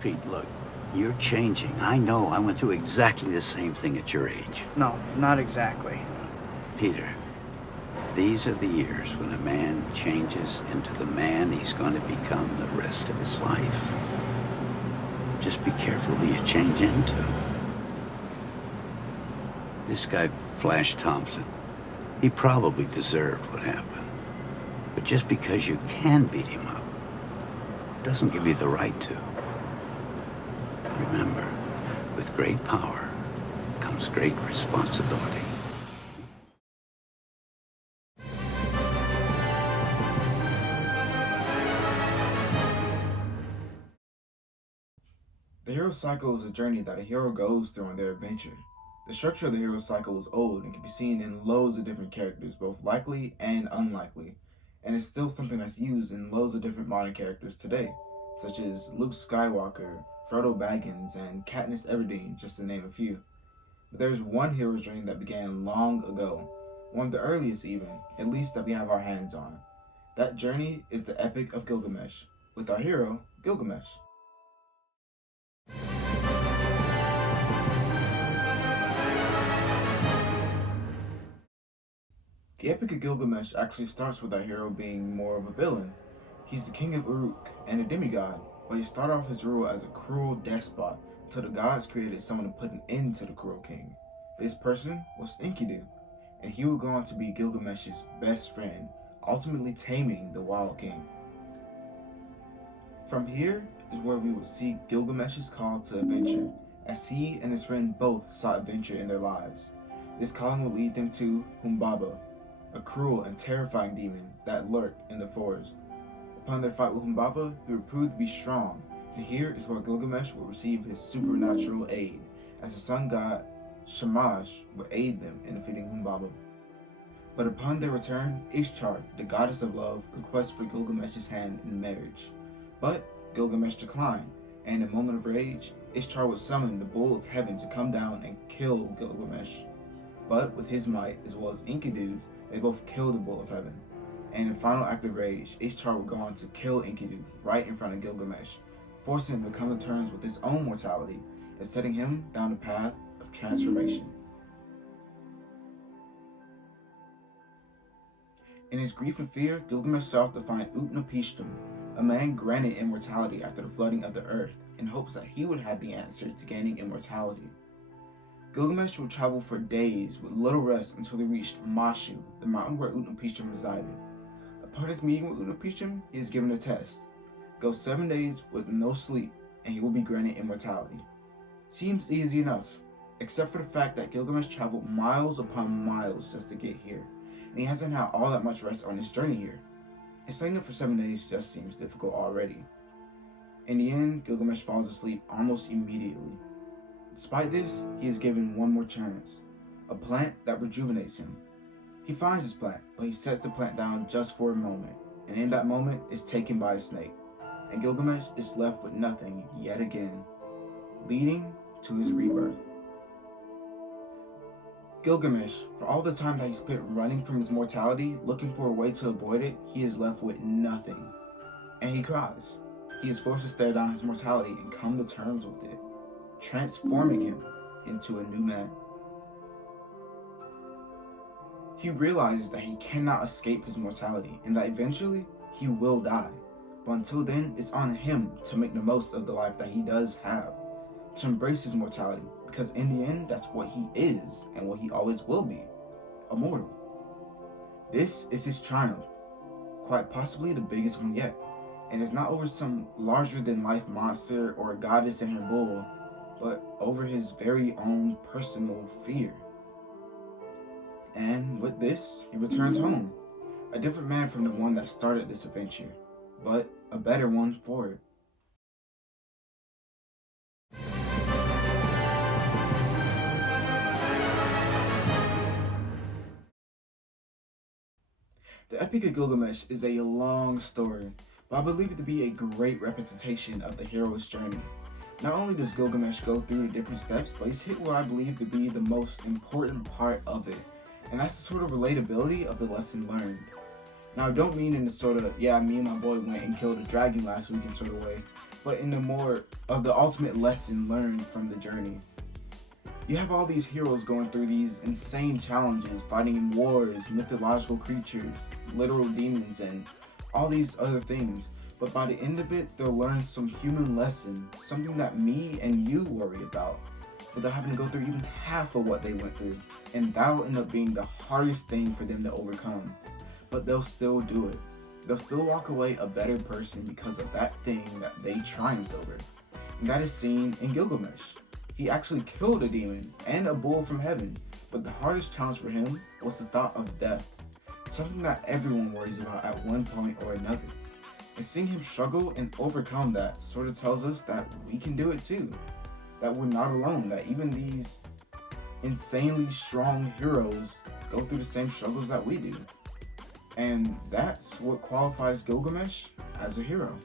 Pete, look, you're changing. I know. I went through exactly the same thing at your age. No, not exactly. Peter, these are the years when a man changes into the man he's going to become the rest of his life. Just be careful who you change into. This guy, Flash Thompson, he probably deserved what happened. But just because you can beat him up doesn't give you the right to. Remember, with great power comes great responsibility. The hero cycle is a journey that a hero goes through on their adventure. The structure of the hero cycle is old and can be seen in loads of different characters, both likely and unlikely, and it's still something that's used in loads of different modern characters today, such as Luke Skywalker, Frodo Baggins, and Katniss Everdeen, just to name a few. But there's one hero's journey that began long ago, one of the earliest even, at least that we have our hands on. That journey is the Epic of Gilgamesh, with our hero, Gilgamesh. The Epic of Gilgamesh actually starts with our hero being more of a villain. He's the king of Uruk and a demigod, but he started off his rule as a cruel despot until the gods created someone to put an end to the cruel king. This person was Enkidu, and he would go on to be Gilgamesh's best friend, ultimately taming the Wild King. From here is where we would see Gilgamesh's call to adventure, as he and his friend both sought adventure in their lives. This calling would lead them to Humbaba, a cruel and terrifying demon that lurked in the forest. Upon their fight with Humbaba, he would prove to be strong, and here is where Gilgamesh would receive his supernatural aid, as the sun god Shamash would aid them in defeating Humbaba. But upon their return, Ishtar, the goddess of love, requests for Gilgamesh's hand in marriage. But Gilgamesh declined, and in a moment of rage, Ishtar would summon the Bull of Heaven to come down and kill Gilgamesh. But with his might, as well as Enkidu's, they both killed the Bull of Heaven. And in final act of rage, Ishtar would go on to kill Enkidu right in front of Gilgamesh, forcing him to come to terms with his own mortality and setting him down the path of transformation. In his grief and fear, Gilgamesh sought to find Utnapishtim, a man granted immortality after the flooding of the earth, in hopes that he would have the answer to gaining immortality. Gilgamesh would travel for days with little rest until he reached Mashu, the mountain where Utnapishtim resided. Upon his meeting with Utnapishtim, he is given a test. Go 7 days with no sleep, and he will be granted immortality. Seems easy enough, except for the fact that Gilgamesh traveled miles upon miles just to get here, and he hasn't had all that much rest on his journey here. And staying up for 7 days just seems difficult already. In the end, Gilgamesh falls asleep almost immediately. Despite this, he is given one more chance, a plant that rejuvenates him. He finds this plant, but he sets the plant down just for a moment, and in that moment is taken by a snake, and Gilgamesh is left with nothing yet again, leading to his rebirth. Gilgamesh, for all the time that he spent running from his mortality, looking for a way to avoid it, he is left with nothing. And he cries. He is forced to stare down his mortality and come to terms with it, transforming him into a new man. He realizes that he cannot escape his mortality and that eventually he will die. But until then, it's on him to make the most of the life that he does have, to embrace his mortality, because in the end, that's what he is and what he always will be, immortal. This is his triumph, quite possibly the biggest one yet, and it's not over some larger-than-life monster or a goddess and her bull, but over his very own personal fear. And with this, he returns home, a different man from the one that started this adventure, but a better one for it. The Epic of Gilgamesh is a long story, but I believe it to be a great representation of the hero's journey. Not only does Gilgamesh go through the different steps, but he's hit what I believe to be the most important part of it, and that's the sort of relatability of the lesson learned. Now, I don't mean in the sort of, yeah, me and my boy went and killed a dragon last weekend sort of way, but but in the more of the ultimate lesson learned from the journey. You have all these heroes going through these insane challenges, fighting in wars, mythological creatures, literal demons, and all these other things. But by the end of it, they'll learn some human lesson, something that me and you worry about, without having to go through even half of what they went through. And that'll end up being the hardest thing for them to overcome. But they'll still do it. They'll still walk away a better person because of that thing that they triumphed over. And that is seen in Gilgamesh. He actually killed a demon and a bull from heaven, but the hardest challenge for him was the thought of death, something that everyone worries about at one point or another. And seeing him struggle and overcome that sort of tells us that we can do it too, that we're not alone, that even these insanely strong heroes go through the same struggles that we do. And that's what qualifies Gilgamesh as a hero.